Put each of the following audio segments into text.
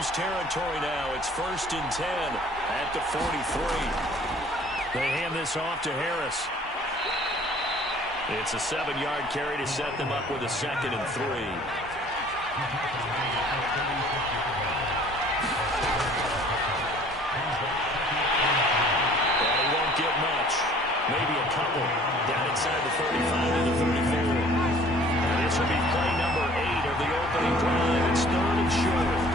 Rams territory now. It's 1st and 10 at the 43. They hand this off to Harris. It's a 7-yard carry to set them up with a 2nd and 3. And he won't get much. Maybe a couple. Down inside the 35 to the 34. And this will be play number 8 of the opening drive. It's 3rd and short.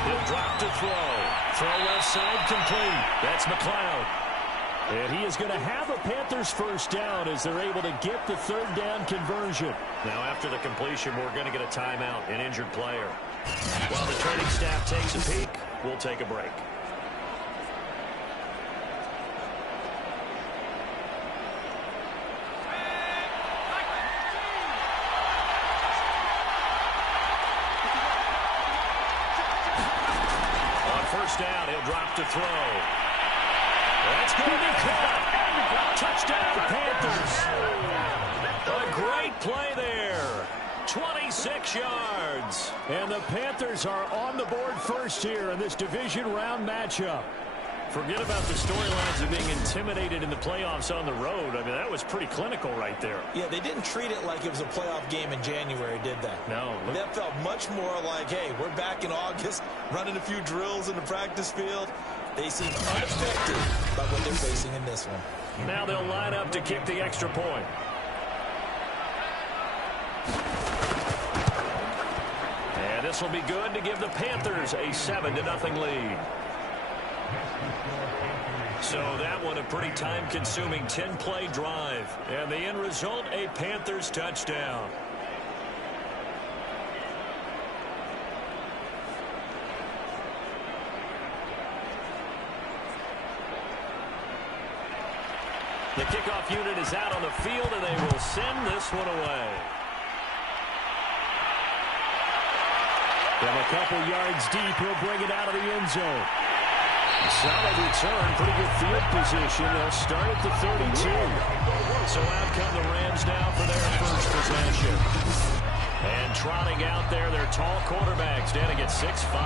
He'll drop to throw. Throw left side complete. That's McLeod. And he is going to have a Panthers first down as they're able to get the 3rd down conversion. Now after the completion, we're going to get a timeout, an injured player. While the training staff takes a peek, we'll take a break. On first down, he'll drop to throw. That's going to be caught. Touchdown, Panthers. A great play there. 26 yards. And the Panthers are on the board first here in this division round matchup. Forget about the storylines of being intimidated in the playoffs on the road. I mean, that was pretty clinical right there. Yeah, they didn't treat it like it was a playoff game in January, did they? No. That felt much more like, hey, we're back in August, running a few drills in the practice field. They seem unaffected by what they're facing in this one. Now they'll line up to kick the extra point. And this will be good to give the Panthers a 7-0 lead. So that one a pretty time-consuming 10-play drive. And the end result, a Panthers touchdown. The kickoff unit is out on the field, and they will send this one away. From a couple yards deep, he'll bring it out of the end zone. Solid return, pretty good field position. They'll start at the 32. So out come the Rams now for their first possession. And trotting out there, their tall quarterbacks, down to get 6'5".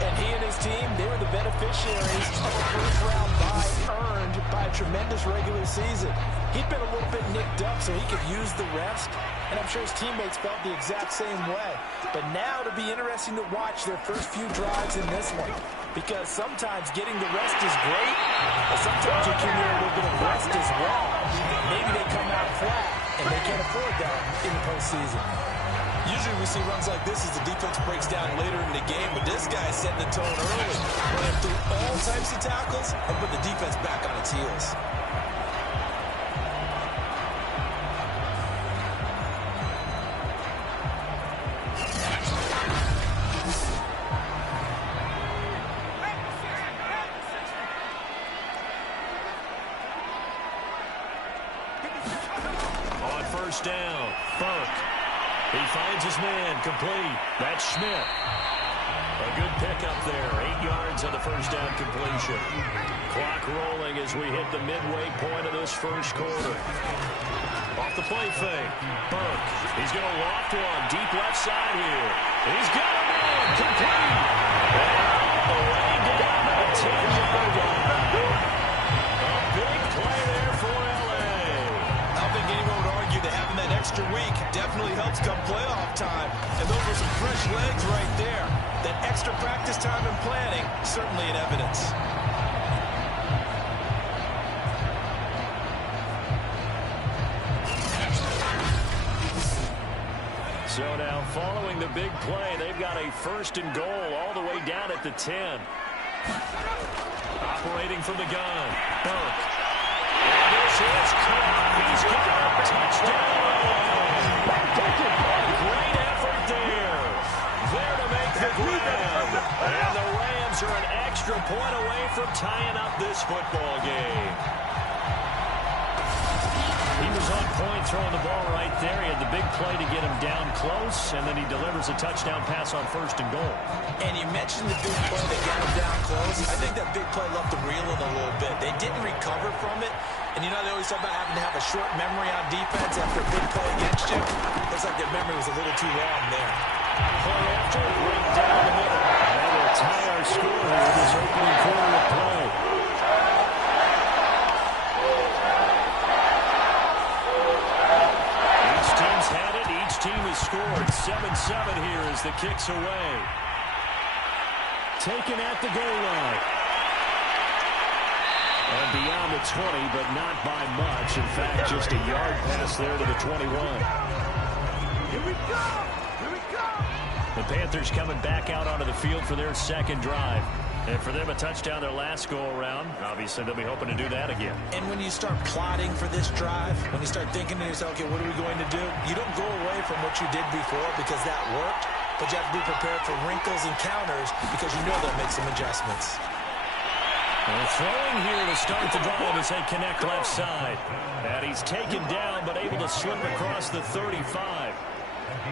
And he and his team, they were the beneficiaries of a first-round bye earned by a tremendous regular season. He'd been a little bit nicked up so he could use the rest, and I'm sure his teammates felt the exact same way. But now it'll be interesting to watch their first few drives in this one, because sometimes getting the rest is great, but sometimes you can get a little bit of rest as well. Maybe they come out flat, and they can't afford that in the postseason. Usually we see runs like this as the defense breaks down later in the game, but this guy's setting the tone early, running through all types of tackles and put the defense back on its heels. On first down, Burke. He finds his man, complete. That's Schmidt. A good pickup there, 8 yards on the first down completion. Clock rolling as we hit the midway point of this first quarter. Off the play fake, Burke. He's going to loft one, deep left side here. He's got a man, complete. And all the way down to the 10-yard line. A big play there for L.A. I don't think anyone would argue that having that extra week definitely helps come playoff time. And those are some fresh legs right there. That extra practice time and planning, certainly in evidence. So now following the big play, they've got a 1st and goal all the way down at the 10. Operating from the gun, Burke. And this is caught. He's got a touchdown. A great effort there. There to make the grab. And the Rams are an extra point away from tying up this football game. He was on point throwing the ball right there. He had the big play to get him down close, and then he delivers a touchdown pass on 1st and goal. And you mentioned the big play that got him down close. I think that big play left them reeling a little bit. They didn't recover from it. And you know they always talk about having to have a short memory on defense after a big play against you. Looks like their memory was a little too long there. Play after, right down the middle. kicks away. Taken at the goal line. And beyond the 20, but not by much. In fact, just a yard pass there to the 21. Here we go! Here we go! The Panthers coming back out onto the field for their second drive. And for them, a touchdown their last go-around. Obviously, they'll be hoping to do that again. And when you start plotting for this drive, when you start thinking to yourself, okay, what are we going to do? You don't go away from what you did before because that worked, but you have to be prepared for wrinkles and counters because you know they'll make some adjustments. Well, throwing here to start the drive as they connect left side. And he's taken down, but able to slip across the 35.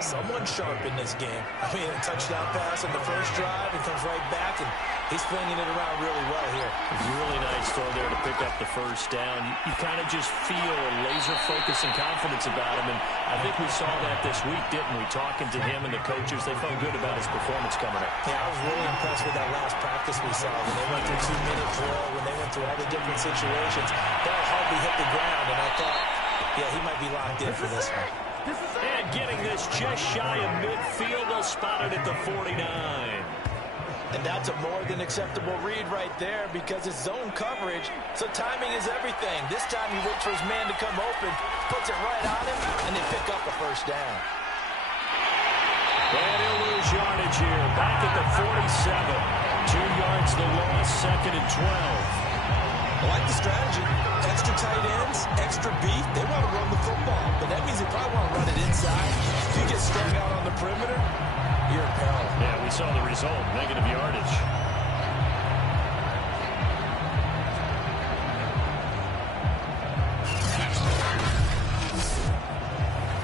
Someone sharp in this game. I mean, a touchdown pass on the first drive and comes right back, and he's flinging it around really well here. Really nice throw there to pick up the first down. You kind of just feel a laser focus and confidence about him, and I think we saw that this week, didn't we? Talking to him and the coaches, they felt good about his performance coming up. Yeah, I was really impressed with that last practice we saw when they went through 2-minute drill, when they went through all the different situations. Ball hardly hit the ground, and I thought, yeah, he might be locked in for this one. And getting this just shy of midfield, they'll spot it at the 49. And that's a more than acceptable read right there because it's zone coverage, so timing is everything. This time he waits for his man to come open, puts it right on him, and they pick up a first down. And he'll lose yardage here, back at the 47. 2 yards the loss, second and 12. I like the strategy. Extra tight ends, extra beef. They want to run the football, but that means they probably want to run it inside. If you get strung out on the perimeter, you're in peril. Yeah, we saw the result, negative yardage.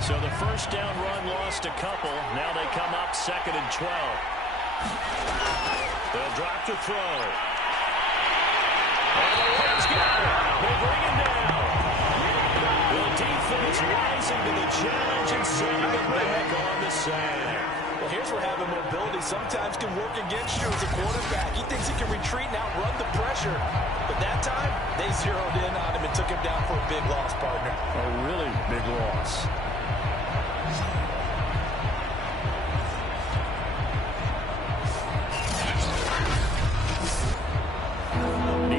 So the first down run lost a couple. Now they come up second and 12. They'll drop the throw. And the Rams got it. They bring him down. The defense rising to the challenge and sending him back on the sand. Well, here's where having mobility sometimes can work against you as a quarterback. He thinks he can retreat and outrun the pressure. But that time, they zeroed in on him and took him down for a big loss, partner. A really big loss.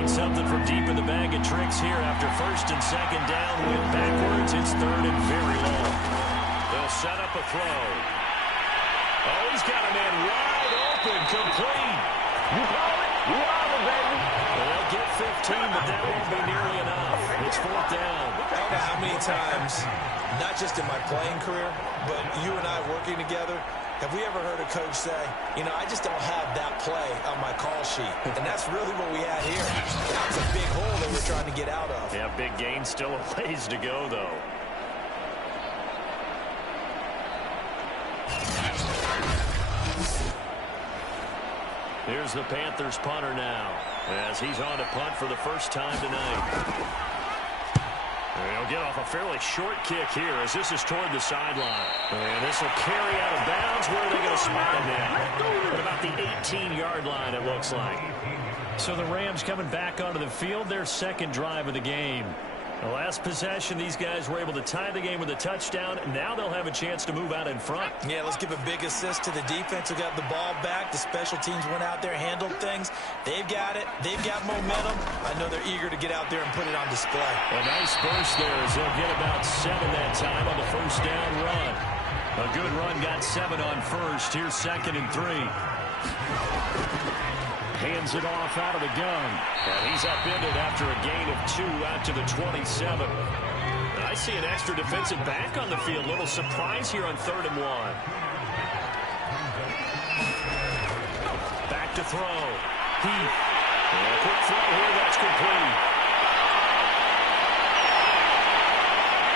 Something from deep in the bag of tricks here after first and second down. Went backwards. It's third and very long. They'll set up a throw. Oh, he's got a man wide open, complete. You call it? You are the baby. Well, they'll get 15, but that won't be nearly enough. It's fourth down. I don't know how many times, not just in my playing career, but you and I working together, have we ever heard a coach say, you know, I just don't have that play on my call sheet? And that's really what we had here. That was a big hole they were trying to get out of. Yeah, big gain, still a ways to go, though. Here's the Panthers punter now, as he's on to punt for the first time tonight. He'll get off a fairly short kick here as this is toward the sideline. And this will carry out of bounds. Where are they going to spot him now? At about the 18-yard line, it looks like. So the Rams coming back onto the field, their second drive of the game. The last possession, these guys were able to tie the game with a touchdown. Now they'll have a chance to move out in front. Yeah, let's give a big assist to the defense who got the ball back. The special teams went out there, handled things. They've got it. They've got momentum. I know they're eager to get out there and put it on display. A nice burst there as they'll get about 7 that time on the first down run. A good run got 7 on first. Here's second and 3. Hands it off out of the gun. And he's upended after a gain of 2 out to the 27. And I see an extra defensive back on the field. Little surprise here on 3rd and 1. Back to throw. Heath. And a quick throw here. That's complete.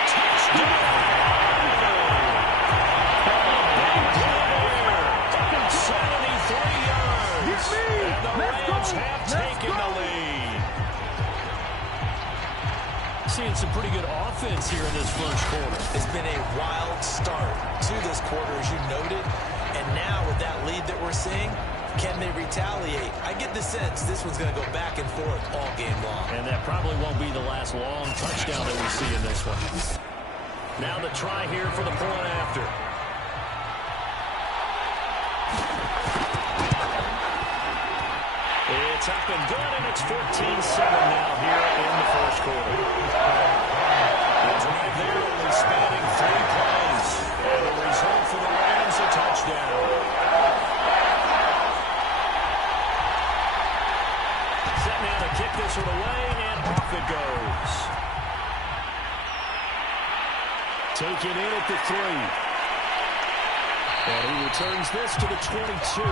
Touchdown! 73 yards. And the Rams have taken the lead. Seeing some pretty good offense here in this first quarter. It's been a wild start to this quarter, as you noted. And now with that lead that we're seeing, can they retaliate? I get the sense this one's going to go back and forth all game long. And that probably won't be the last long touchdown that we see in this one. Now the try here for the point after. It's up and good, and it's 14-7 now here in the first quarter. The drive there only spanning 3 plays. And the result for the Rams, a touchdown. Set now to kick this one away, and off it goes. Taken in at the 3. And he returns this to the 22.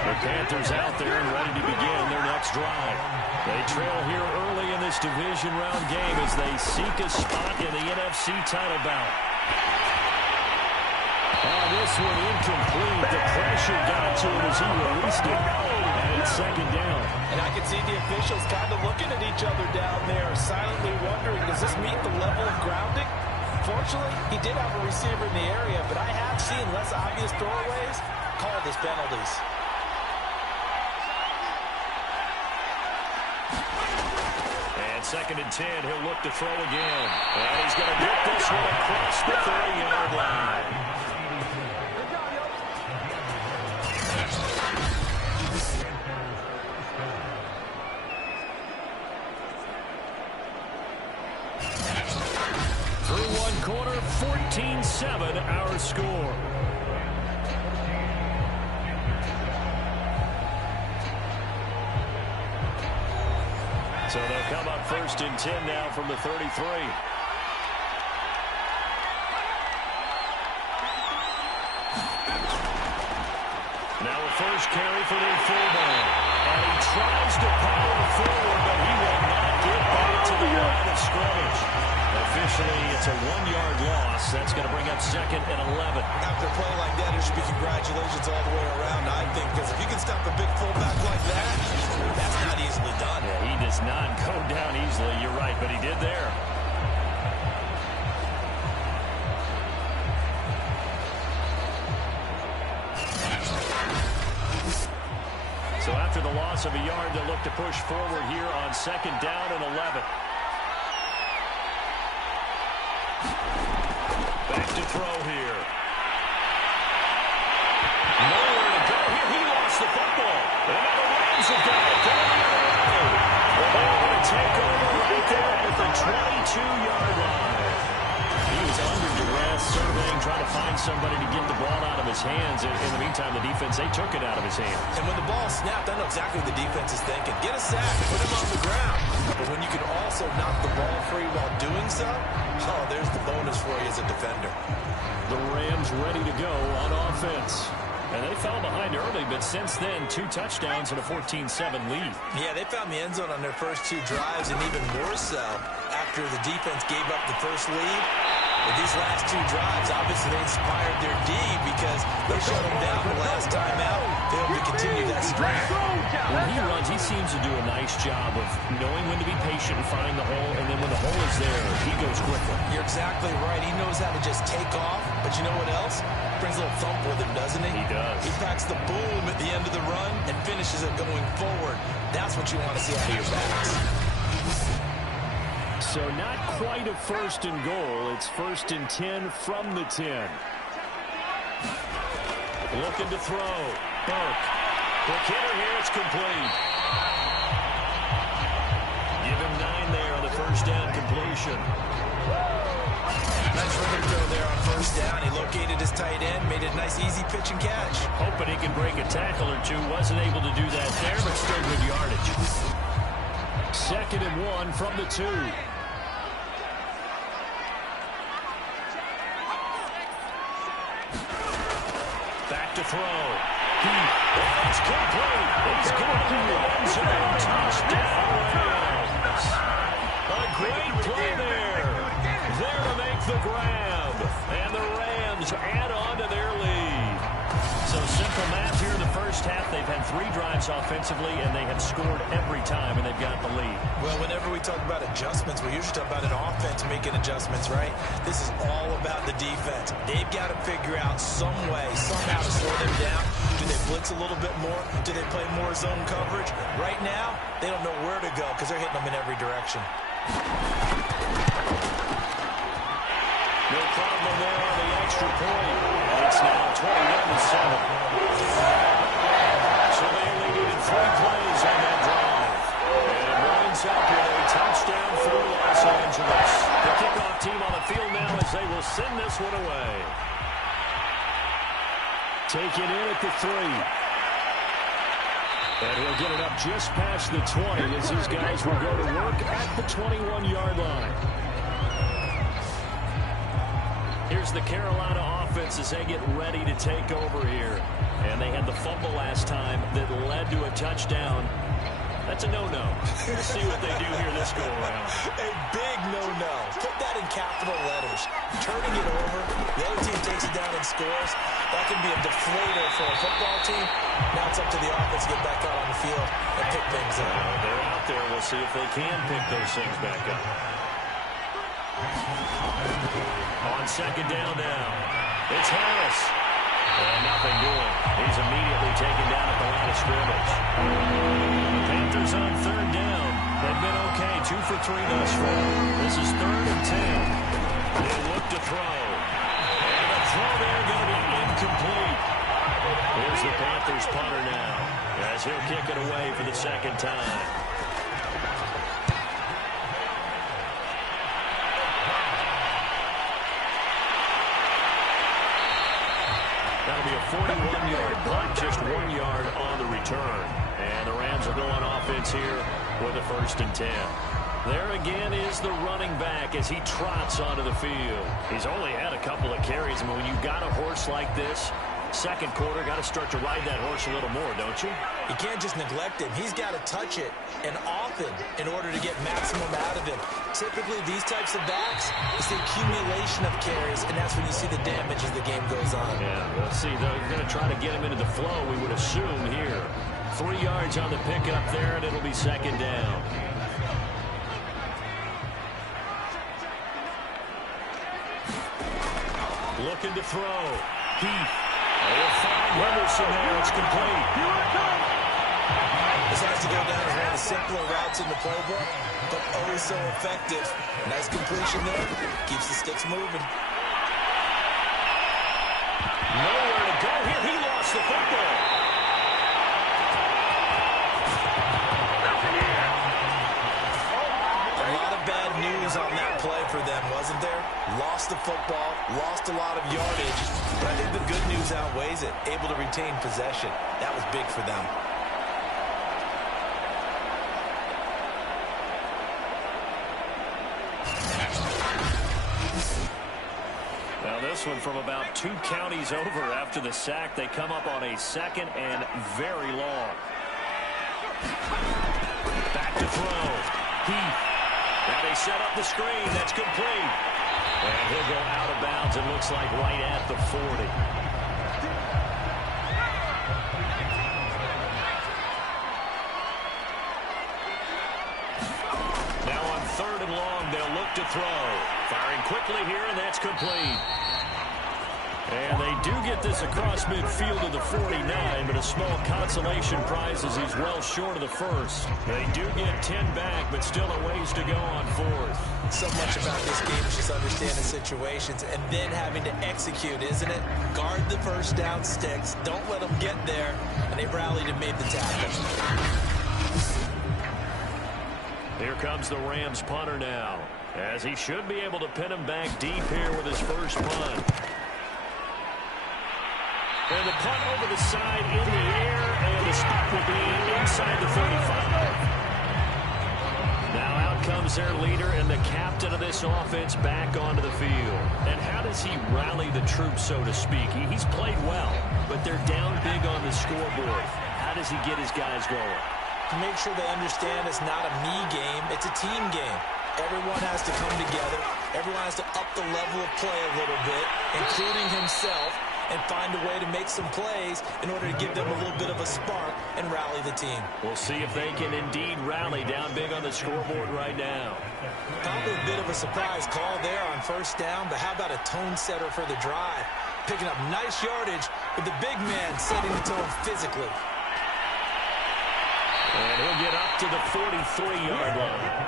The Panthers out there and ready to begin their next drive. They trail here early in this division round game as they seek a spot in the NFC title bout. This one incomplete. The pressure got to him as he released it. And it's second down. And I can see the officials kind of looking at each other down there, silently wondering, does this meet the level of grounding? Fortunately, he did have a receiver in the area, but I have seen less obvious throwaways called as penalties. And second and 10, he'll look to throw again. And he's going to get this one across the 30-yard line. Through one quarter, 14-7 our score. So they'll come up first and 10 now from the 33. Now a first carry for their fullback. And he tries to power forward, but he will not get back to the line of scrimmage. Officially, it's a 1-yard loss. That's going to bring up second and 11. After a play like that, it should be congratulations all the way around, I think, because if you can stop a big fullback like that, that's not easily done. Yeah, he does not go down easily. You're right, but he did there. So after the loss of a yard, they'll look to push forward here on second down and 11. Back to throw here. Nowhere to go here. He lost the football. And now the Rams have got it. Going the other way. They're going to take over right there at the 22-yard line. He was under duress, surveying, trying to find somebody to get the ball out of his hands. In the meantime, the defense, they took it out of his hands. And when the ball snapped, I know exactly what the defense is thinking. Get a sack, put him on the ground. But when you can also knock the ball free while doing so, oh, there's the bonus for you as a defender. The Rams ready to go on offense. And they fell behind early, but since then, 2 touchdowns and a 14-7 lead. Yeah, they found the end zone on their first 2 drives, and even more so after the defense gave up the first lead. But these last 2 drives, obviously, they inspired their D because they shut them down the last time out. They hope to continue that streak. When he runs, he seems to do a nice job of knowing when to be patient and find the hole, and then when the hole is there, he goes quickly. You're exactly right. He knows how to just take off, but you know what else? Brings a little thump with him, doesn't he? He does. He packs the boom at the end of the run and finishes it going forward. That's what you want to see out of your backs. So not quite a first and goal. It's first and 10 from the 10. Looking to throw. Burke. Quick hitter here. It's complete. Give him 9 there on the first down completion. Nice rhythm throw there on first down. He located his tight end, made it a nice, easy pitch and catch. Hoping he can break a tackle or two. Wasn't able to do that there, but still good yardage. Second and 1 from the 2. Back to throw. It's complete. He's going to the end zone. Touchdown Rams. A great play there. There to make the grab. And the Rams add on to their lead. So simple math here in the first half. They've had 3 drives offensively, and they have scored every time, and they've got the lead. Well, whenever we talk about adjustments, we usually talk about an offense making adjustments, right? This is all about the defense. They've got to figure out some way, somehow to slow them down. Do they blitz a little bit more? Do they play more zone coverage? Right now, they don't know where to go because they're hitting them in every direction. No problem there on the extra point. It's now 21-7. So they lead it 3 one away. Taken in at the 3. And he'll get it up just past the 20 as these guys will go to work at the 21-yard line. Here's the Carolina offense as they get ready to take over here. And they had the fumble last time that led to a touchdown. That's a no-no. We'll see what they do here this go-around. A big no-no. Put that in capital letters. Turning it over, the other team takes it down and scores. That can be a deflator for a football team. Now it's up to the offense to get back out on the field and pick things up. They're out there. We'll see if they can pick those things back up. On second down now, it's Harris. And nothing doing. He's immediately taken down at the line of scrimmage. Panthers on third down. They've been okay, 2 for 3 thus far. This is 3rd and 10. They look to throw. And the throw there going to be incomplete. Here's the Panthers punter now, as he'll kick it away for the second time. That'll be a 41-yard punt, just 1 yard on the return. And the Rams will go on offense here with a 1st and 10. There again is the running back as he trots onto the field. He's only had a couple of carries. I mean, when you've got a horse like this, second quarter, got to start to ride that horse a little more, don't you? You can't just neglect him. He's got to touch it, and often, in order to get maximum out of him. Typically, these types of backs, it's the accumulation of carries, and that's when you see the damage as the game goes on. Yeah, let's see. They're going to try to get him into the flow, we would assume here. 3 yards on the pickup there, and it'll be second down. Looking to throw. Heath. They'll find Henderson there. It's complete. This has to go down as one of the simpler routes in the playbook, but oh so effective. Nice completion there. Keeps the sticks moving. Nowhere to go here. He lost the football. A lot of bad news on that play for them, wasn't there? Lost the football, lost a lot of yardage, but I think the good news outweighs it. Able to retain possession. That was big for them. Now this one from about 2 counties over after the sack. They come up on a 2nd and very long. Back to throw. Heath. Now they set up the screen. That's complete. And he'll go out of bounds, it looks like, right at the 40. Now on 3rd and long, they'll look to throw. Firing quickly here, and that's complete. And they do get this across midfield to the 49, but a small consolation prize as he's well short of the first. They do get 10 back, but still a ways to go on 4th. So much about this game is just understanding situations and then having to execute, isn't it? Guard the first down sticks. Don't let them get there. And they rallied and made the tackle. Here comes the Rams punter now, as he should be able to pin him back deep here with his first punt. And the punt over the side in the air, and the spot will be inside the 35. Now out comes their leader and the captain of this offense back onto the field. And how does he rally the troops, so to speak? He's played well, but they're down big on the scoreboard. How does he get his guys going? To make sure they understand it's not a me game, it's a team game. Everyone has to come together. Everyone has to up the level of play a little bit, including himself, and find a way to make some plays in order to give them a little bit of a spark and rally the team. We'll see if they can indeed rally down big on the scoreboard right now. Probably a bit of a surprise call there on first down, but how about a tone setter for the drive? Picking up nice yardage with the big man setting the tone physically. And he'll get up to the 43-yard line.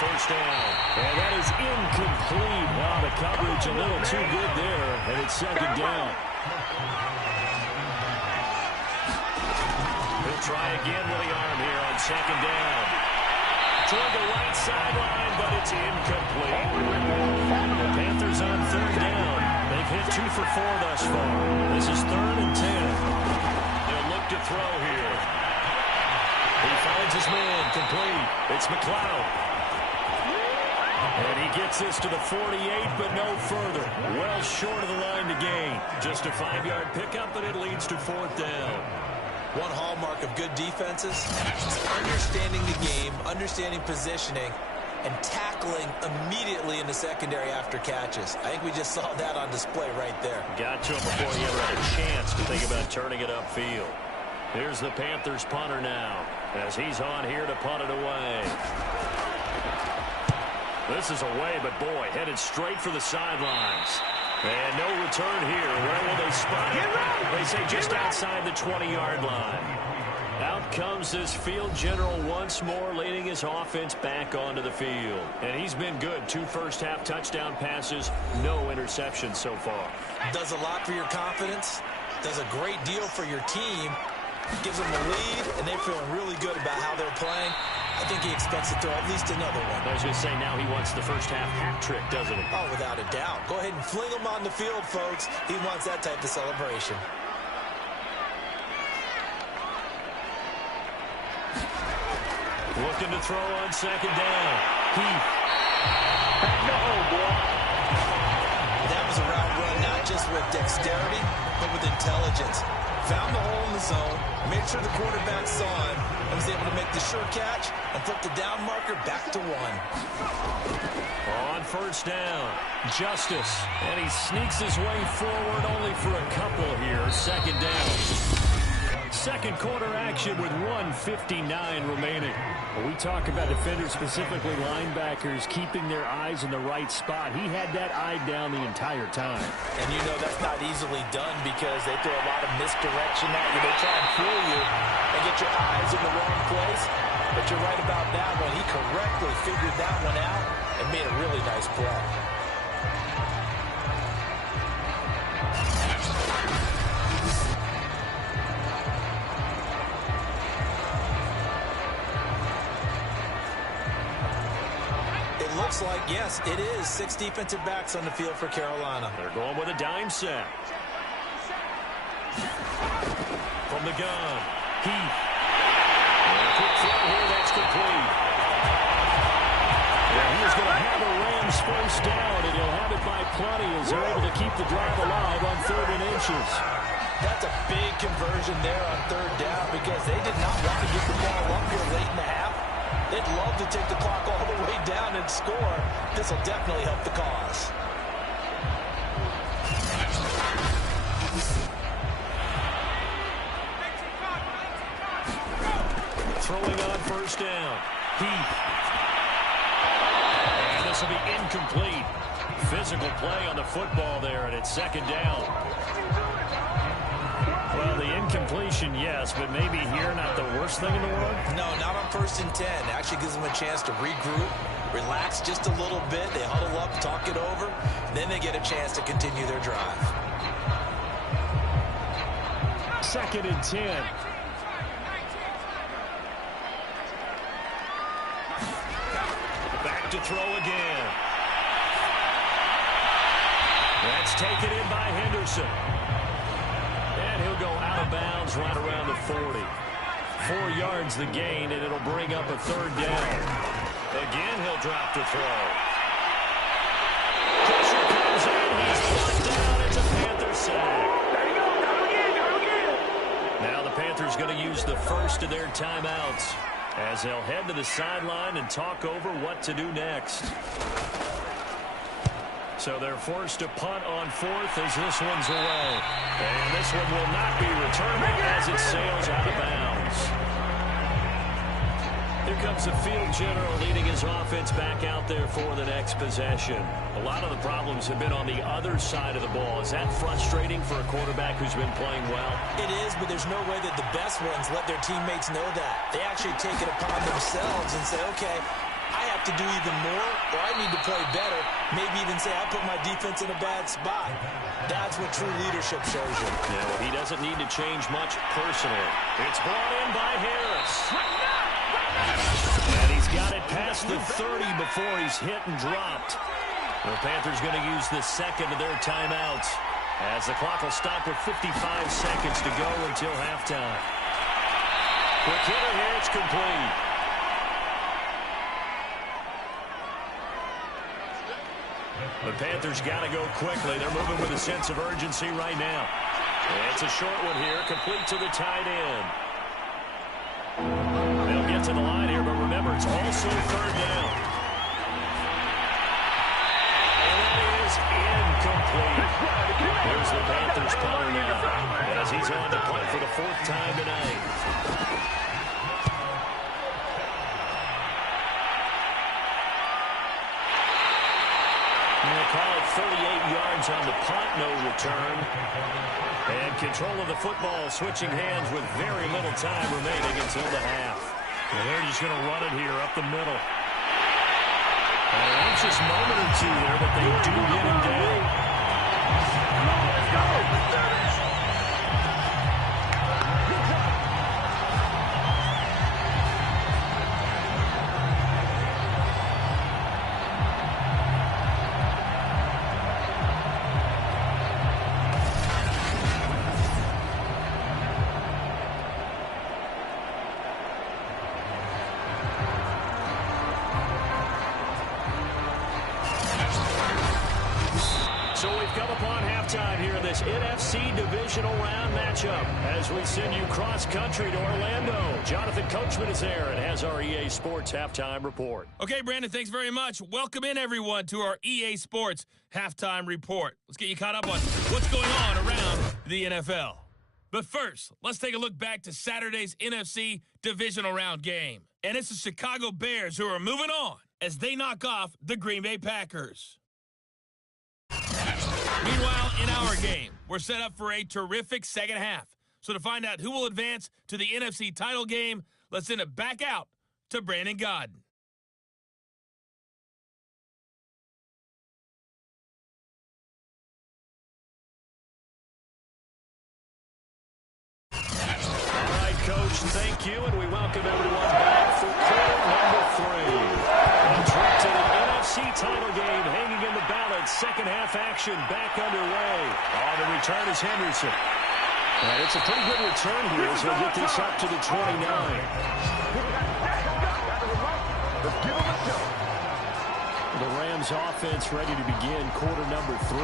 First down. And that is incomplete. Wow, the coverage a little too good there. And it's second down. He'll They'll try again with the arm here on second down. Toward the right sideline, but it's incomplete. The Panthers on third down. They've hit 2 for 4 thus far. This is 3rd and 10. They'll look to throw here. He finds his man complete. It's McLeod. And he gets this to the 48, but no further. Well short of the line to gain. Just a 5-yard pickup, and it leads to 4th down. One hallmark of good defenses is understanding the game, understanding positioning, and tackling immediately in the secondary after catches. I think we just saw that on display right there. Got to him before he ever had a chance to think about turning it upfield. Here's the Panthers punter now, as he's on here to punt it away. This is away, but boy, headed straight for the sidelines. And no return here. Where will they spot it? They say just outside the 20-yard line. Out comes this field general once more, leading his offense back onto the field. And he's been good. 2 first-half touchdown passes, no interceptions so far. Does a lot for your confidence. Does a great deal for your team. Gives them the lead, and they're feeling really good about how they're playing. I think he expects to throw at least another one. I was going to say, now he wants the first-half hat trick, doesn't he? Oh, without a doubt. Go ahead and fling him on the field, folks. He wants that type of celebration. Looking to throw on second down. Heath. No, boy. That was a route run not just with dexterity, but with intelligence. Found the hole in the zone, made sure the quarterback saw him, and was able to make the sure catch and flip the down marker back to 1. On first down, Justice. And he sneaks his way forward only for a couple here. Second down. Second quarter action with 1:59 remaining. We talk about defenders, specifically linebackers, keeping their eyes in the right spot. He had that eye down the entire time. And you know that's not easily done because they throw a lot of misdirection at you. They try and fool you and get your eyes in the wrong place. But you're right about that one. He correctly figured that one out and made a really nice play. Looks like, yes, it is 6 defensive backs on the field for Carolina. They're going with a dime set. From the gun, Heath. And a quick throw here, that's complete. And he's going to have a Rams first down, and he'll have it by plenty as they're able to keep the drive alive on 3rd and inches. That's a big conversion there on 3rd down because they did not want to get the ball up here late in the half. They'd love to take the clock all the way down and score. This will definitely help the cause. Throwing on first down. Heath. And this will be incomplete. Physical play on the football there, and it's second down. Well, the incompletion, yes, but maybe here not the worst thing in the world? No, not on 1st and 10. It actually gives them a chance to regroup, relax just a little bit. They huddle up, talk it over. Then they get a chance to continue their drive. 2nd and 10. Back to throw again. That's taken in by Henderson. And he'll go out of bounds right around the 40. 4 yards the gain, and it'll bring up a 3rd down. Again, he'll drop the throw. Pressure comes in. He's brought down. It's a Panther sack. There you go. Got him again. Now the Panthers going to use the first of their timeouts as they'll head to the sideline and talk over what to do next. So they're forced to punt on 4th as this one's away. And this one will not be returned as it sails out of bounds. Here comes the field general leading his offense back out there for the next possession. A lot of the problems have been on the other side of the ball. Is that frustrating for a quarterback who's been playing well? It is, but there's no way that the best ones let their teammates know that. They actually take it upon themselves and say, okay, I have to to do even more, or I need to play better, maybe even say I put my defense in a bad spot. That's what true leadership shows you. Yeah, he doesn't need to change much personally. It's brought in by Harris. And he's got it past the 30 before he's hit and dropped. The Panthers going to use the second of their timeouts as the clock will stop with 55 seconds to go until halftime. Quick hitter here, it's complete. The Panthers got to go quickly. They're moving with a sense of urgency right now. It's a short one here, complete to the tight end. They'll get to the line here, but remember, it's also third down. And that is incomplete. Here's the Panthers punter now, as he's on to punt for the fourth time tonight. Call it 38 yards on the punt, no return. And control of the football switching hands with very little time remaining until the half. And they're just going to run it here up the middle. An anxious moment or two there, but they do get him down. Let's go! Let's do this! So we've come upon halftime here in this NFC divisional round matchup as we send you cross-country to Orlando. Jonathan Coachman is there and has our EA Sports halftime report. Okay, Brandon, thanks very much. Welcome in, everyone, to our EA Sports halftime report. Let's get you caught up on what's going on around the NFL. But first, let's take a look back to Saturday's NFC divisional round game. And it's the Chicago Bears who are moving on as they knock off the Green Bay Packers. Meanwhile, in our game, we're set up for a terrific second half. So to find out who will advance to the NFC title game, let's send it back out to Brandon Godden. All right, Coach, thank you, and we welcome everyone back for quarter number 3. A trip to the NFC title game hanging in the balance. Second half action back underway. On the return is Henderson. And it's a pretty good return here, so we'll get this up to the 29. The Rams offense ready to begin quarter number 3.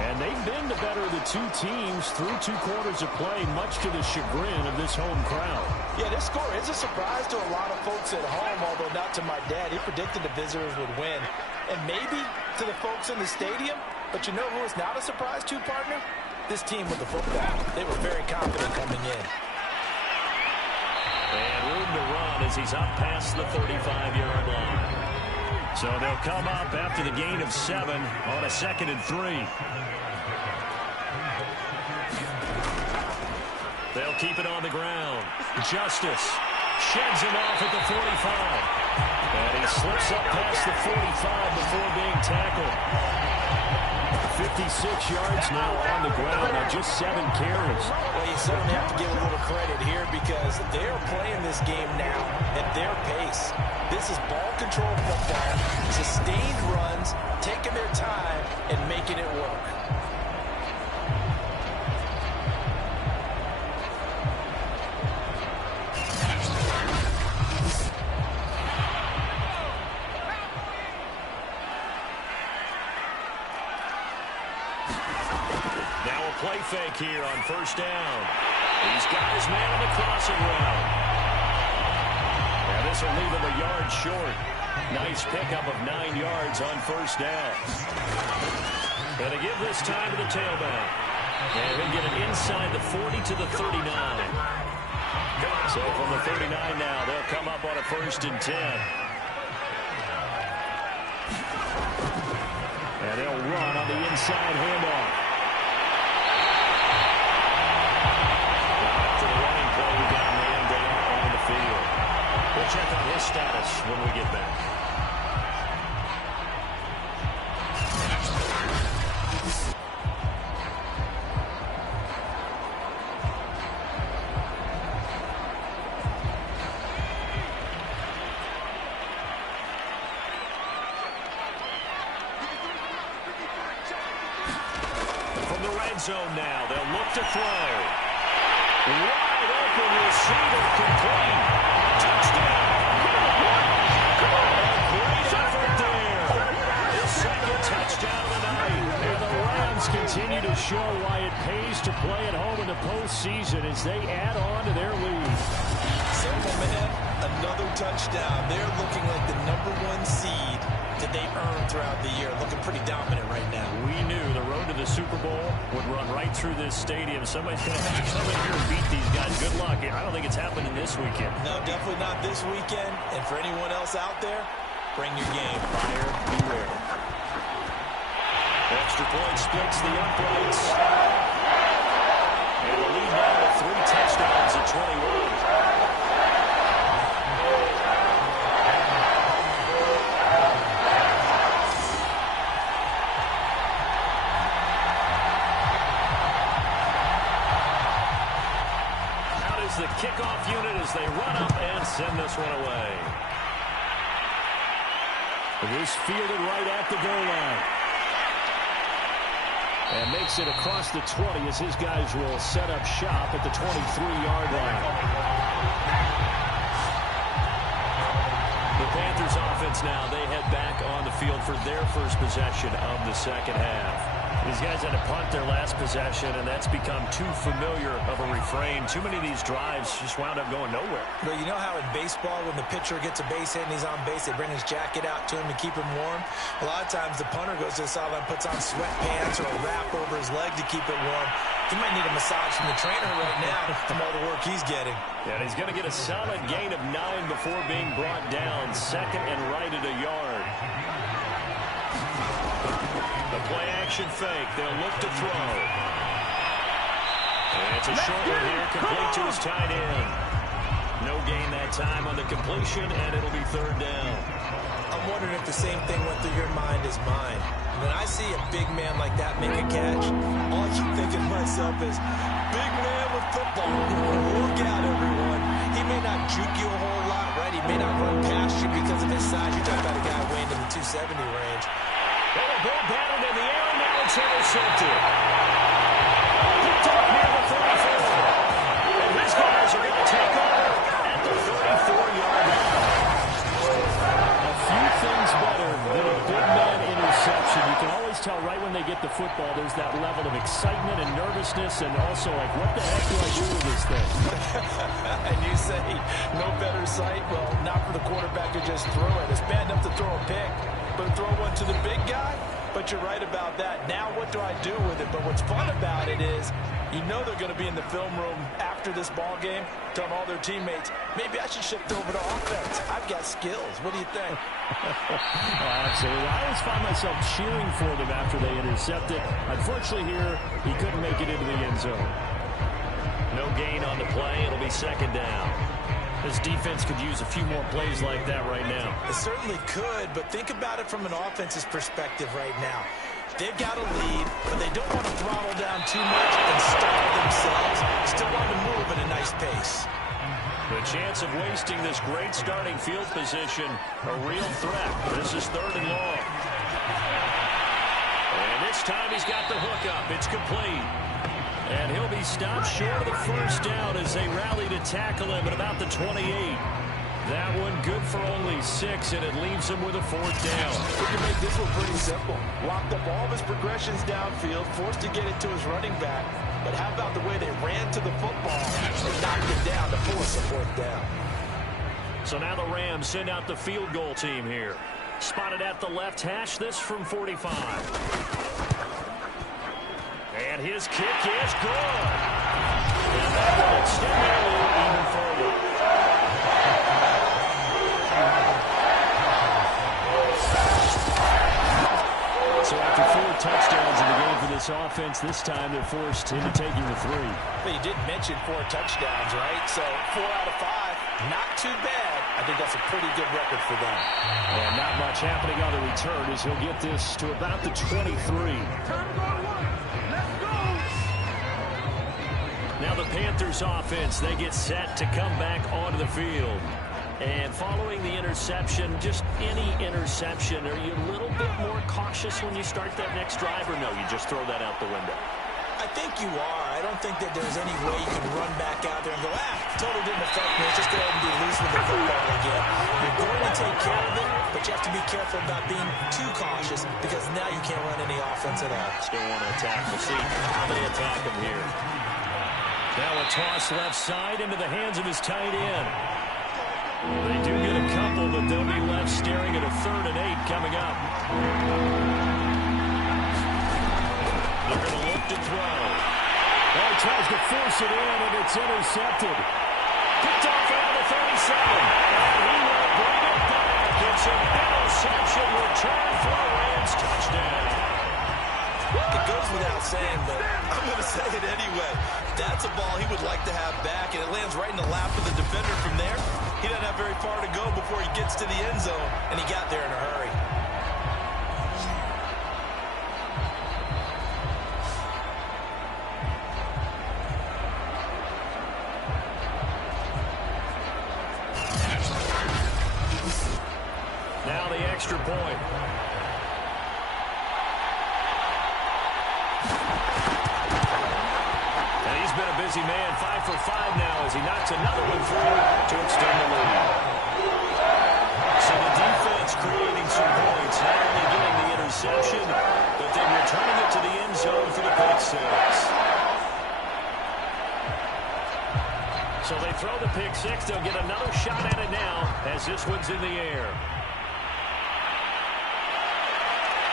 And they've been the better of the two teams through 2 quarters of play, much to the chagrin of this home crowd. Yeah, this score is a surprise to a lot of folks at home, although not to my dad. He predicted the visitors would win. And maybe to the folks in the stadium, but you know who is not a surprise to, partner? This team with the football. They were very confident coming in. And room to run as he's up past the 35-yard line. So they'll come up after the gain of 7 on a 2nd and 3. They'll keep it on the ground. Justice sheds him off at the 45. And he slips up past the 45 before being tackled. 56 yards now on the ground on just 7 carries. Well, you certainly have to give a little credit here because they're playing this game now at their pace. This is ball control football, sustained runs, taking their time and making it work. Now a play fake here on first down. He's got his man on the crossing route. Now this will leave him a yard short. Nice pickup of 9 yards on first down. And to give this time to the tailback. And he'll get it inside the 40 to the 39. So from the 39 now, they'll come up on a 1st and 10. And they'll run on the inside handoff. After the running play, we got a man down on the field. We'll check on his status when we get back. the red zone now. They'll look to throw. Wide open receiver, complete. Touchdown. Great effort there. His second touchdown of the night. And the Rams continue to show why it pays to play at home in the postseason as they add on to their lead. So, man, another touchdown. They're looking like the #1 seed that they've earned throughout the year. Looking pretty dominant right now. We knew the road to the Super Bowl would run right through this stadium. Somebody's going to have to come in here and beat these guys. Good luck. I don't think it's happening this weekend. No, definitely not this weekend. And for anyone else out there, bring your game. Fire, beware. Extra point splits the uprights. And the lead now to 3 touchdowns at 21. The kickoff unit as they run up and send this one away. It is fielded right at the goal line. And makes it across the 20 as his guys will set up shop at the 23-yard line. The Panthers offense now, they head back on the field for their first possession of the second half. These guys had to punt their last possession, and that's become too familiar of a refrain. Too many of these drives just wound up going nowhere. But you know how in baseball, when the pitcher gets a base hit and he's on base, they bring his jacket out to him to keep him warm? A lot of times the punter goes to the sideline, puts on sweatpants or a wrap over his leg to keep it warm. He might need a massage from the trainer right now from all the work he's getting. Yeah, and he's going to get a solid gain of 9 before being brought down. Second and right at a yard. The play-action fake. They'll look to throw. And it's a short one here, complete to his tight end. No gain that time on the completion, and it'll be third down. I'm wondering if the same thing went through your mind as mine. When I see a big man like that make a catch, all I keep thinking to myself is, big man with football. Look out, everyone. He may not juke you a whole lot, right? He may not run past you because of his size. You're talking about a guy weighing in the 270 range. And a ball batted in the air, and now it's intercepted. Picked up near the 34. And these guys are going to take over at the 34-yard line. A few things better than a big man interception. You can always tell right when they get the football, there's that level of excitement and nervousness, and also like, what the heck do I do with this thing? And you say, no better sight? Well, not for the quarterback to just throw it. It's bad enough to throw a pick, but throw one to the big guy? But you're right about that. Now what do I do with it? But what's fun about it is, you know they're going to be in the film room after this ball game, telling all their teammates, maybe I should shift over to offense. I've got skills. What do you think? Absolutely. I always find myself cheering for them after they intercept it. Unfortunately here, he couldn't make it into the end zone. No gain on the play. It'll be second down. This defense could use a few more plays like that right now. It certainly could, but think about it from an offense's perspective right now. They've got a lead, but they don't want to throttle down too much and stall themselves. Still want to move at a nice pace. The chance of wasting this great starting field position, a real threat. This is third and long. And this time he's got the hook up. It's complete. And he'll be stopped short of the first down as they rally to tackle him at about the 28. That one good for only 6, and it leaves him with a fourth down. We can make this one pretty simple. Locked up all of his progressions downfield, forced to get it to his running back. But how about the way they ran to the football and knocked him down to force a fourth down? So now the Rams send out the field goal team here. Spotted at the left hash, this from 45. And his kick is good. And that will extend their lead even further. So after 4 touchdowns in the game for this offense, this time they're forced into taking the 3. But you did mention 4 touchdowns, right? So 4 out of 5, not too bad. I think that's a pretty good record for them. And not much happening on the return as he'll get this to about the 23. Now the Panthers offense, they get set to come back onto the field. And following the interception, just any interception, are you a little bit more cautious when you start that next drive, or no, you just throw that out the window? I think you are. I don't think that there's any way you can run back out there and go, totally didn't affect me. Let's just go ahead and be loose with the football again. You're going to take care of it, but you have to be careful about being too cautious because now you can't run any offense at all. Still want to attack. We'll see how they attack him here. Now a toss left side into the hands of his tight end. They do get a couple, but they'll be left staring at a 3rd and 8 coming up. They're going to look to throw. He tries to force it in, and it's intercepted. Picked off around the 37. And he will bring it back. It's an interception return for a Rams touchdown. It goes without saying, but I'm going to say it anyway. That's a ball he would like to have back, and it lands right in the lap of the defender from there. He doesn't have very far to go before he gets to the end zone, and he got there in a hurry. Now the extra point. And he's been a busy man, 5 for 5 now as he knocks another one through to extend the lead. So the defense creating some points, not only getting the interception, but then returning it to the end zone for the pick six. So they throw the pick six. They'll get another shot at it now as this one's in the air.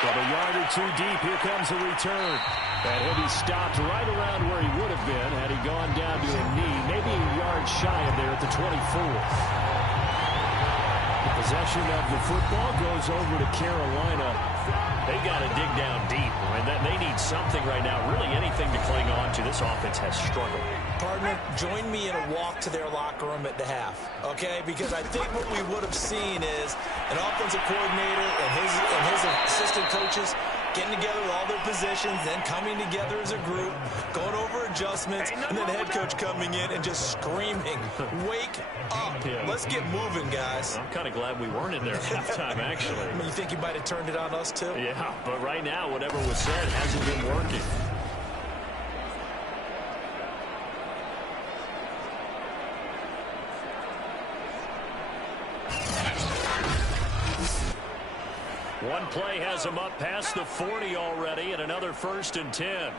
From a yard or 2 deep, here comes a return. And he'll be stopped right around where he would have been had he gone down to a knee, maybe a yard shy of there at the 24. The possession of the football goes over to Carolina. They got to dig down deep. And they need something right now, really anything to cling on to. This offense has struggled. Partner, join me in a walk to their locker room at the half, okay? Because I think what we would have seen is an offensive coordinator and his assistant coaches getting together with all their positions, then coming together as a group, going over adjustments, and then the head coach coming in and just screaming, wake up. Yeah. Let's get moving, guys. I'm kind of glad we weren't in there at halftime, actually. I mean, you think you might have turned it on us, too? Yeah, but right now, whatever was said hasn't been working. One play has him up past the 40 already, and another 1st and 10.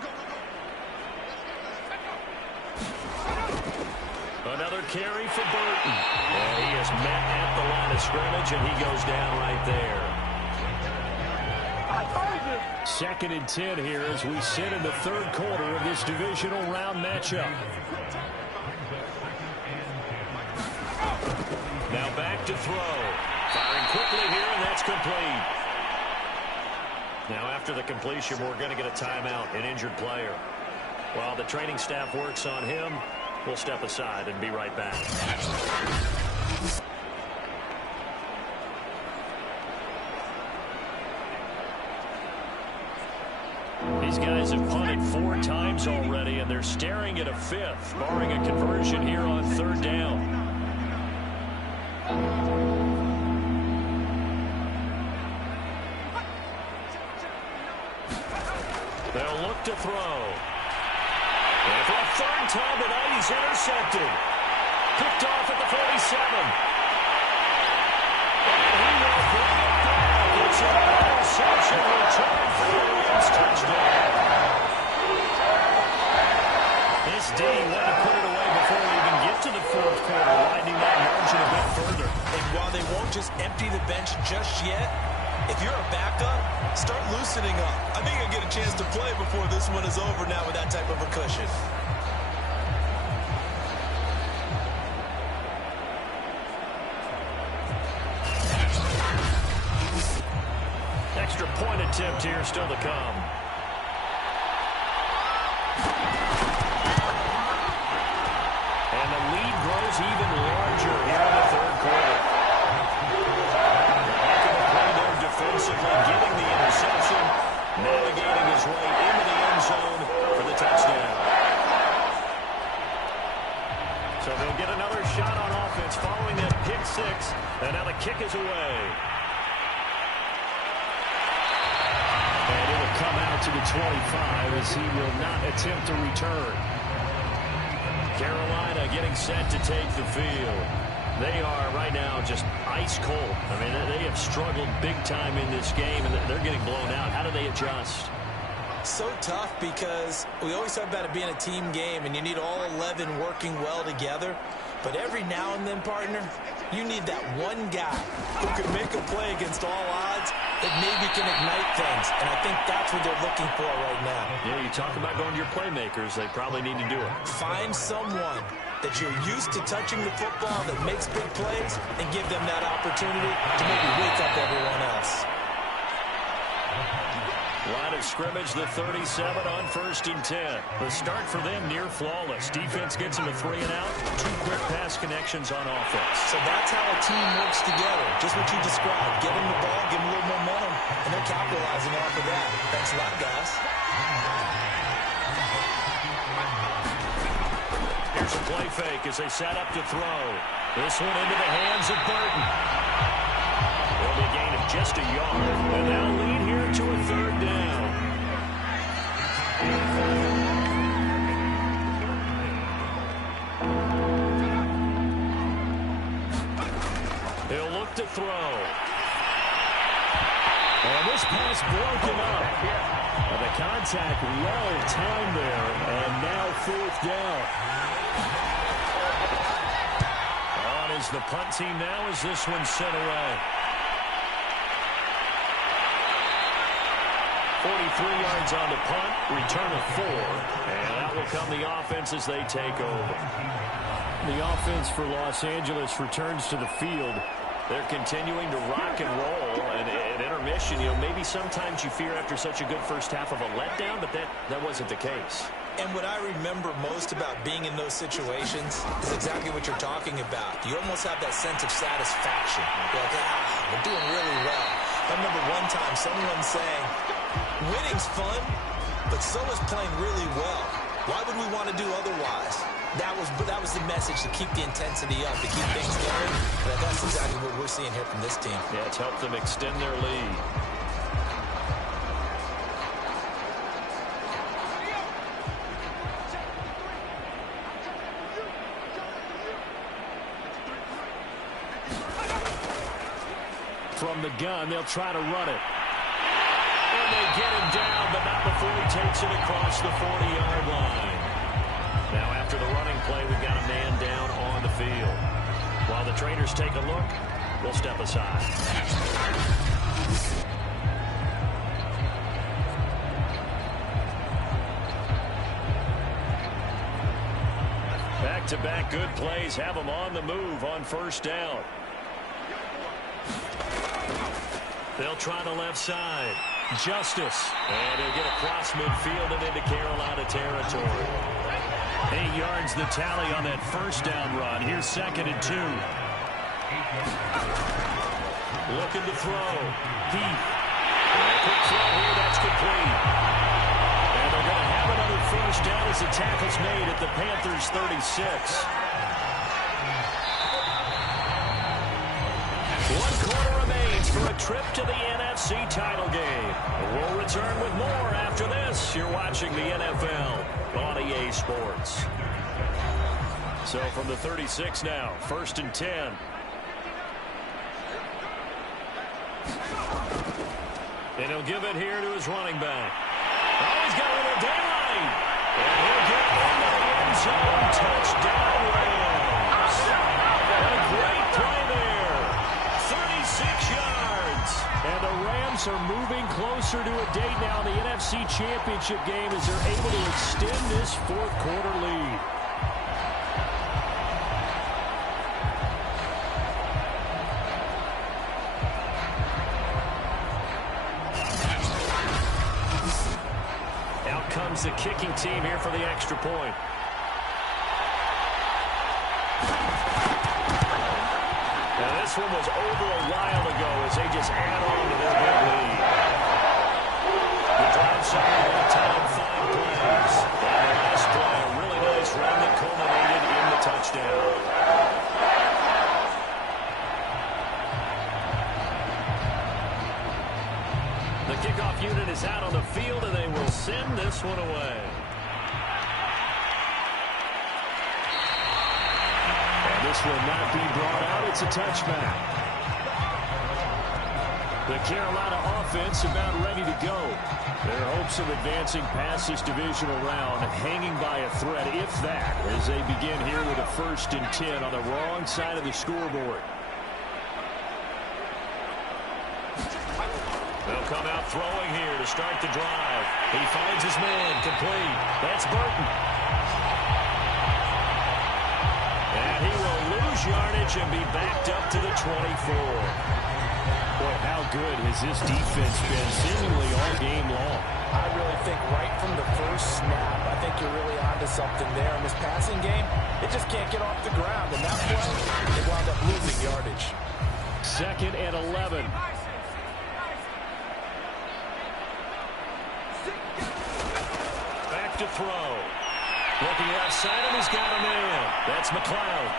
Another carry for Burton. And he is met at the line of scrimmage, and he goes down right there. 2nd and 10 here as we sit in the 3rd quarter of this divisional round matchup. Now back to throw. Firing quickly here, and that's complete. Now after the completion, we're going to get a timeout, an injured player. While the training staff works on him, we'll step aside and be right back. These guys have punted 4 times already, and they're staring at a 5th, barring a conversion here on 3rd down. They'll look to throw. And for a 3rd time tonight, he's intercepted. Picked off at the 47. And he will bring it back. It's an interception return for the Rams touchdown. This D wanted to put it away before we even get to the 4th quarter, widening that margin a bit further. And while they won't just empty the bench just yet, if you're a backup, start loosening up. I think you'll get a chance to play before this one is over now with that type of a cushion. Extra point attempt here still to come. And the lead grows even larger here in the 3rd quarter. Defensively getting the interception, navigating his way into the end zone for the touchdown. So they'll get another shot on offense following that pick 6, and now the kick is away. And it will come out to the 25 as he will not attempt to return. Carolina getting set to take the field. They are right now just ice cold. I mean, they have struggled big time in this game, and they're getting blown out. How do they adjust? So tough because we always talk about it being a team game, and you need all 11 working well together. But every now and then, partner, you need that one guy who can make a play against all odds that maybe can ignite things. And I think that's what they're looking for right now. Yeah, you talk about going to your playmakers. They probably need to do it. Find someone that you're used to touching the football that makes big plays and give them that opportunity to maybe wake up everyone else. Line of scrimmage, the 37 on 1st and 10. The start for them near flawless. Defense gets them a 3-and-out. 2 quick pass connections on offense. So that's how a team works together. Just what you described. Give them the ball, give them a little momentum, and they're capitalizing off of that. Thanks a lot, guys. Here's a play fake as they set up to throw. This one into the hands of Burton. There'll be a gain of just a yard. And they'll lead here to a 3rd down. He'll look to throw. And this pass broken up. And the contact well timed there. And now 4th down. On is the punt team now as this one's sent away. 43 yards on the punt, return of 4, and that will come the offense as they take over. The offense for Los Angeles returns to the field. They're continuing to rock and roll, and at intermission, you know, maybe sometimes you fear after such a good first half of a letdown, but that wasn't the case. And what I remember most about being in those situations is exactly what you're talking about. You almost have that sense of satisfaction. You're like, we're doing really well. I remember one time someone saying, winning's fun, but so is playing really well. Why would we want to do otherwise? That was the message, to keep the intensity up, to keep things going. And that's exactly what we're seeing here from this team. Yeah, it's helped them extend their lead. From the gun, they'll try to run it. And they get him down, but not before he takes it across the 40-yard line. Now, after the running play, we've got a man down on the field. While the trainers take a look, we'll step aside. Back-to-back good plays have them on the move on 1st down. They'll try the left side. Justice. And he'll get across midfield and into Carolina territory. 8 yards the tally on that 1st down run. Here's 2nd and 2. Looking to throw. Heath. And a quick throw here. That's complete. And they're going to have another 1st down as the tackle's made at the Panthers' 36. 1 quarter remains for a trip to the NFC title game. We'll return with more after this. You're watching the NFL on EA Sports. So from the 36 now, 1st and 10. And he'll give it here to his running back. Oh, he's got a little daylight. And he'll get into the end zone. Touchdown, Rams. A great play there. 36 yards. And the Rams are moving closer to a date now in the NFC Championship game as they're able to extend this 4th quarter lead. Out comes the kicking team here for the extra point. Now this one was over a while ago as they just add on to their big lead. The drive started on time, 5 plays. And the last play, a really nice run that culminated in the touchdown. The kickoff unit is out on the field, and they will send this one away. And this will not be brought out. It's a touchback. The Carolina offense about ready to go. Their hopes of advancing past this divisional round hanging by a thread, if that, as they begin here with a 1st and 10 on the wrong side of the scoreboard. They'll come out throwing here to start the drive. He finds his man complete. That's Burton. And he will lose yardage and be backed up to the 24. Boy, how good has this defense been seemingly all game long? I really think right from the first snap, I think you're really onto something there. In this passing game, it just can't get off the ground. And that play, they wound up losing yardage. 2nd and 11. Back to throw. Looking left side, and he's got a man. That's McLeod.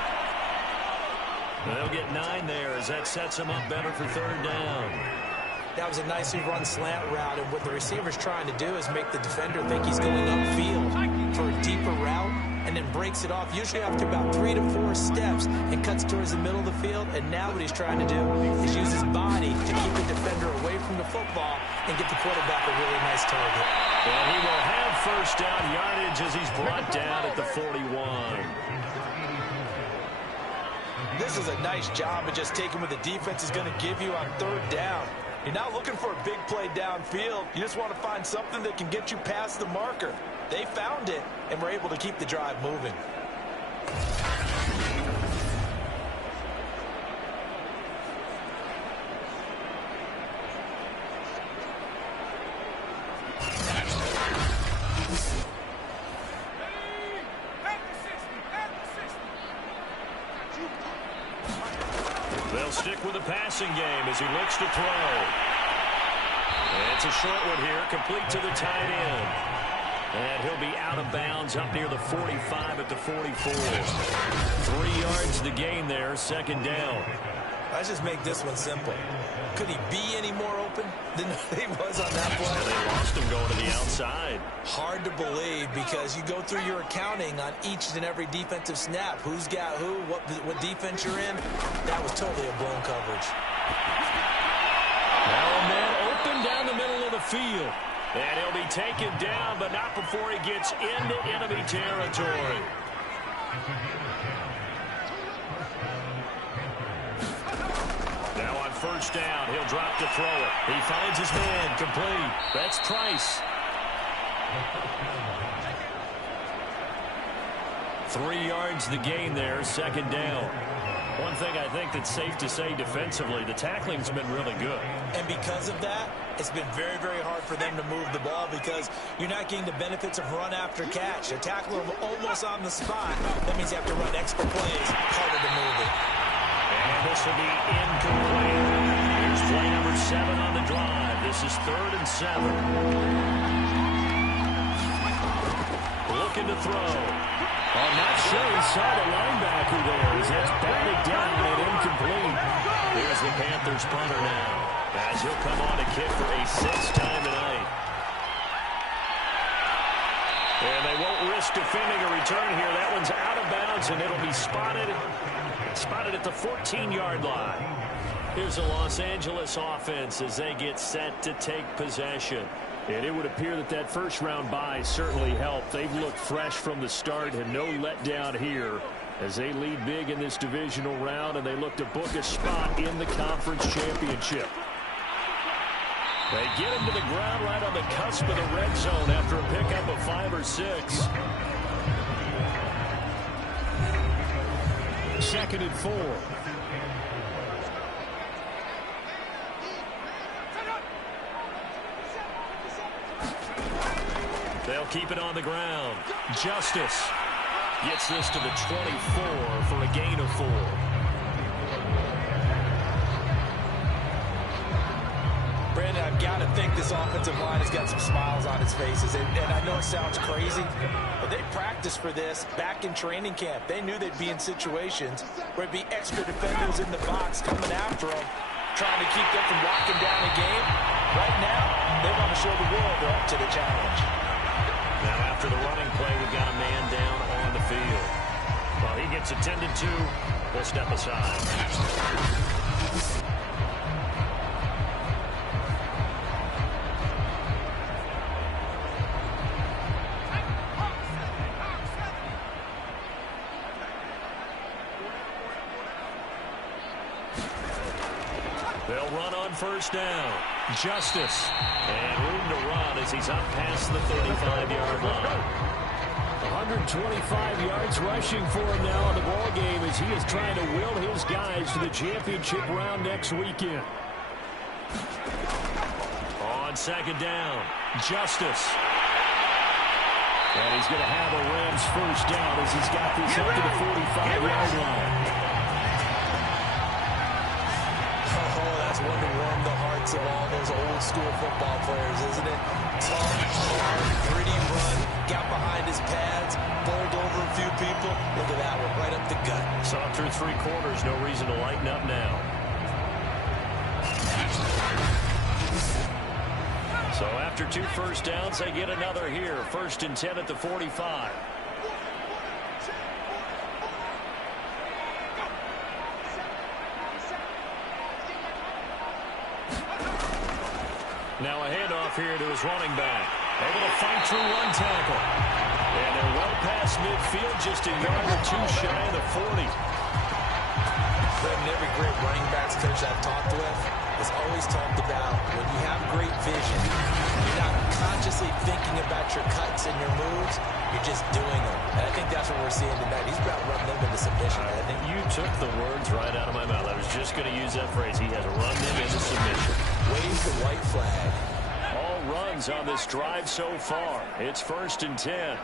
They'll get 9 there as that sets him up better for 3rd down. That was a nicely run slant route, and what the receiver's trying to do is make the defender think he's going upfield for a deeper route, and then breaks it off, usually after about 3 to 4 steps, and cuts towards the middle of the field. And now what he's trying to do is use his body to keep the defender away from the football and get the quarterback a really nice target. And he will have 1st down yardage as he's brought down at the 41. This is a nice job of just taking what the defense is going to give you on 3rd down. You're not looking for a big play downfield. You just want to find something that can get you past the marker. They found it and were able to keep the drive moving. They'll stick with the passing game as he looks to throw. And it's a short one here, complete to the tight end. And he'll be out of bounds up near the 45 at the 44. 3 yards to gain there, 2nd down. Let's just make this one simple. Could he be any more open than he was on that play? And they lost him going to the outside. Hard to believe because you go through your accounting on each and every defensive snap. Who's got who, what defense you're in. That was totally a blown coverage. Now a man open down the middle of the field. And he'll be taken down, but not before he gets into enemy territory. Now on 1st down, he'll drop to throw it. He finds his man complete. That's Price. 3 yards the gain there, 2nd down. One thing I think that's safe to say defensively, the tackling's been really good. And because of that, it's been very, very hard for them to move the ball because you're not getting the benefits of run after catch. They're tackling them almost on the spot. That means you have to run extra plays, harder to move it. And this will be incomplete. Here's play number 7 on the drive. This is 3rd and 7. Looking to throw. I'm not sure he saw the linebacker there as that's batted down and incomplete. Here's the Panthers punter now as he'll come on to kick for a 6th time tonight. And they won't risk defending a return here. That one's out of bounds, and it'll be spotted at the 14-yard line. Here's the Los Angeles offense as they get set to take possession. And it would appear that that first-round bye certainly helped. They've looked fresh from the start and no letdown here as they lead big in this divisional round, and they look to book a spot in the conference championship. They get him to the ground right on the cusp of the red zone after a pickup of 5 or 6. 2nd and 4. They'll keep it on the ground. Justice gets this to the 24 for a gain of 4. Brandon, I've got to think this offensive line has got some smiles on its faces. And I know it sounds crazy, but they practiced for this back in training camp. They knew they'd be in situations where there'd be extra defenders in the box coming after them, trying to keep them from locking down a game. Right now, show the world they're up to the challenge. Now after the running play, we've got a man down on the field. Well, he gets attended to. We'll step aside. They'll run on first down. Justice. And room to run as he's up past the 35-yard line. 125 yards rushing for him now in the ball game as he is trying to will his guys to the championship round next weekend. On second down, Justice. And he's going to have a Rams first down as he's got this up to the 45-yard line. That's one to warm the hearts of all those old school football players, isn't it? Tough, hard, gritty run, got behind his pads, bowled over a few people. Look at that one, right up the gut. Saw through three quarters, no reason to lighten up now. So after 2 first downs, they get another here. 1st and 10 at the 45. Now a handoff here to his running back. Able to fight through one tackle. And they're well past midfield, just a yard or two shy of the 40. Brendan, every great running backs coach I've talked with has always talked about when you have great vision, you're not consciously thinking about your cuts and your moves, you're just doing them. And I think that's what we're seeing tonight. He's about running them into submission. I think you took the words right out of my mouth. I was just going to use that phrase. He has run them into submission. Wave the white flag. All runs on this drive so far. It's 1st and 10.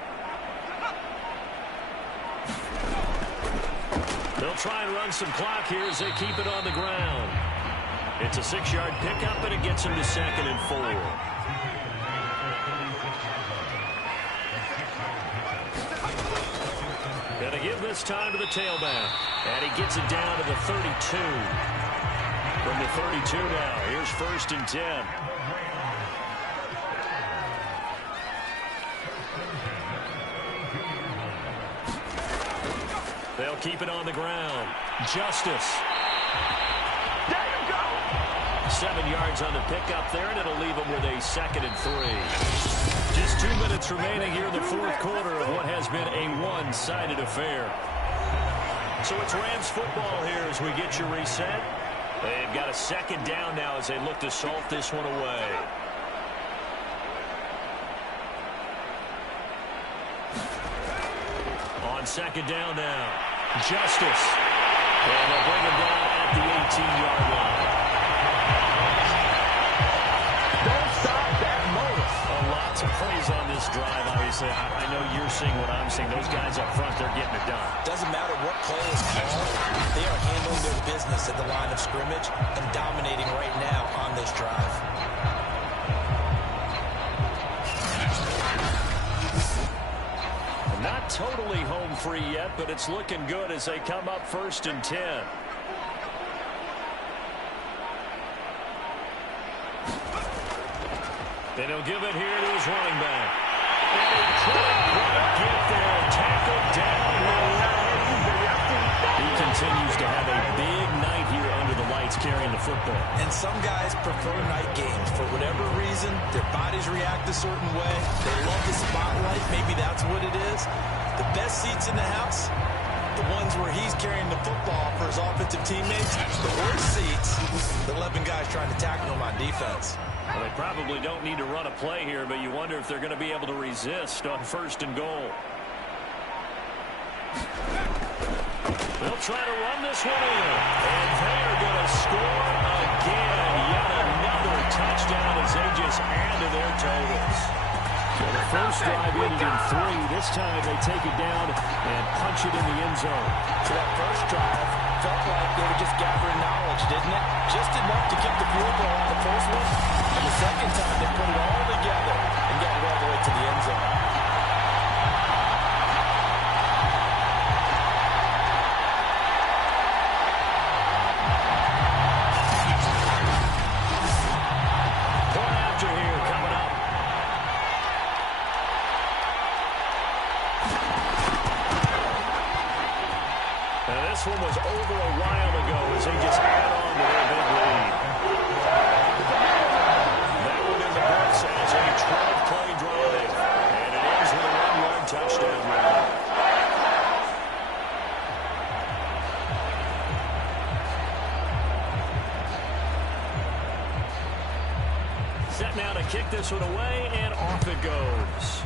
They'll try and run some clock here as they keep it on the ground. It's a 6-yard pickup, and it gets him to 2nd and 4. Gonna give this time to the tailback. And he gets it down to the 32. From the 32 now, here's 1st and 10. They'll keep it on the ground. Justice. There you go. 7 yards on the pickup there, and it'll leave them with a 2nd and 3. Just 2 minutes remaining here in the 4th quarter of what has been a one-sided affair. So it's Rams football here as we get you reset. They've got a 2nd down now as they look to salt this one away. On 2nd down now, Justice. And they'll bring him down at the 18-yard line. Don't stop that motor. Lots of praise on this drive, obviously. I know you're seeing what I'm seeing. Those guys up front, they're getting it done. Doesn't matter what play is called. They are handling their business at the line of scrimmage and dominating right now on this drive. Not totally home free yet, but it's looking good as they come up 1st and 10. Then he'll give it here to his running back. And he couldn't quite get there. Tackled down. He continues to have a big night here under the lights carrying the football. And some guys prefer night games. For whatever reason, their bodies react a certain way. They love the spotlight. Maybe that's what it is. The best seats in the house, the ones where he's carrying the football for his offensive teammates. The worst seats, the 11 guys trying to tackle him on defense. Well, they probably don't need to run a play here, but you wonder if they're going to be able to resist on 1st and goal. They'll try to run this one in. And they're going to score again. Yet another touchdown as they just add to their totals. So the first drive ended in 3. This time they take it down and punch it in the end zone. So that first drive felt like they were just gathering knowledge, didn't it? Just enough to keep the field goal on the first one. And the second time they put it all together and got it all the way to the end zone. Point after here coming up over a while ago as they just add on to their big lead. That one in the books as a 12-play drive. And it ends with a 1-yard touchdown run. Set now to kick this one away, and off it goes.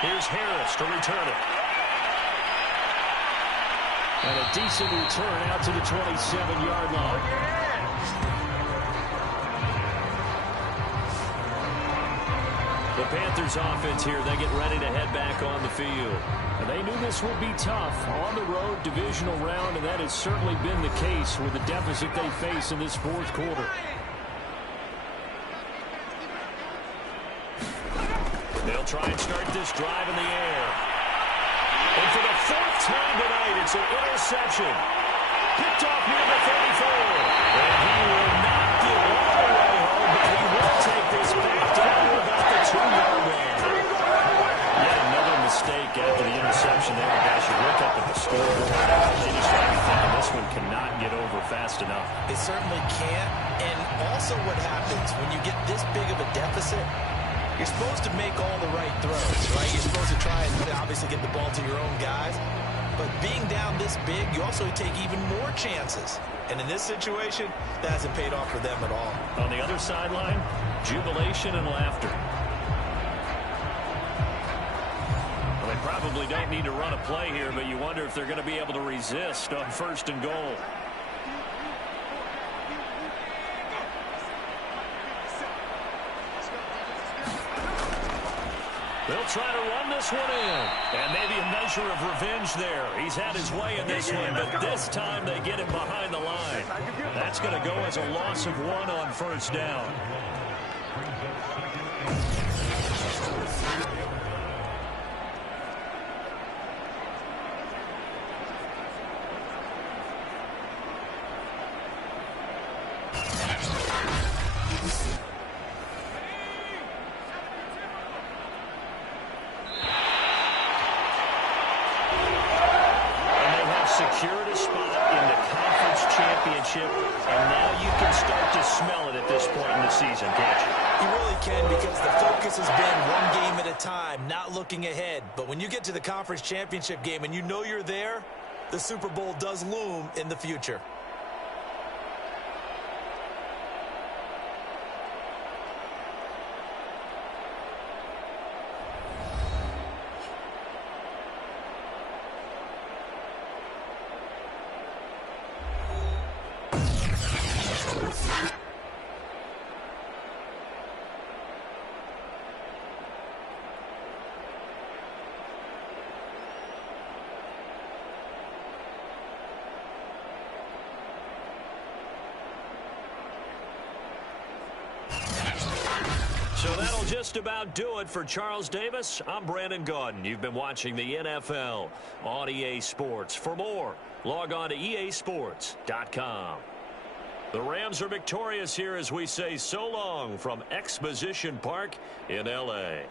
Here's Harris to return it. And a decent return out to the 27-yard line. The Panthers offense here, they get ready to head back on the field. And they knew this would be tough on the road divisional round, and that has certainly been the case with the deficit they face in this fourth quarter. They'll try and start this drive in the air. And for the 4th time tonight, it's an interception. Picked off near the 34. And he will not get all the way home, but he will take this back down to about the 2-yard line. Yet another mistake after the interception there. Guys, you look up at the scoreboard. You just got to be thinking this one cannot get over fast enough. It certainly can't. And also what happens when you get this big of a deficit, you're supposed to make all the right throws, right? You're supposed to try and obviously get the ball to your own guys. But being down this big, you also take even more chances. And in this situation, that hasn't paid off for them at all. On the other sideline, jubilation and laughter. Well, they probably don't need to run a play here, but you wonder if they're going to be able to resist on 1st and goal. They'll try to run this one in. And maybe a measure of revenge there. He's had his way in this one, but this time they get him behind the line. That's going to go as a loss of 1 on 1st down. Secured a spot in the conference championship, and now you can start to smell it at this point in the season, can't you? You really can, because the focus has been one game at a time, not looking ahead. But when you get to the conference championship game and you know you're there, the Super Bowl does loom in the future. So that'll just about do it for Charles Davis. I'm Brandon Gaudin. You've been watching the NFL on EA Sports. For more, log on to easports.com. The Rams are victorious here as we say so long from Exposition Park in L.A.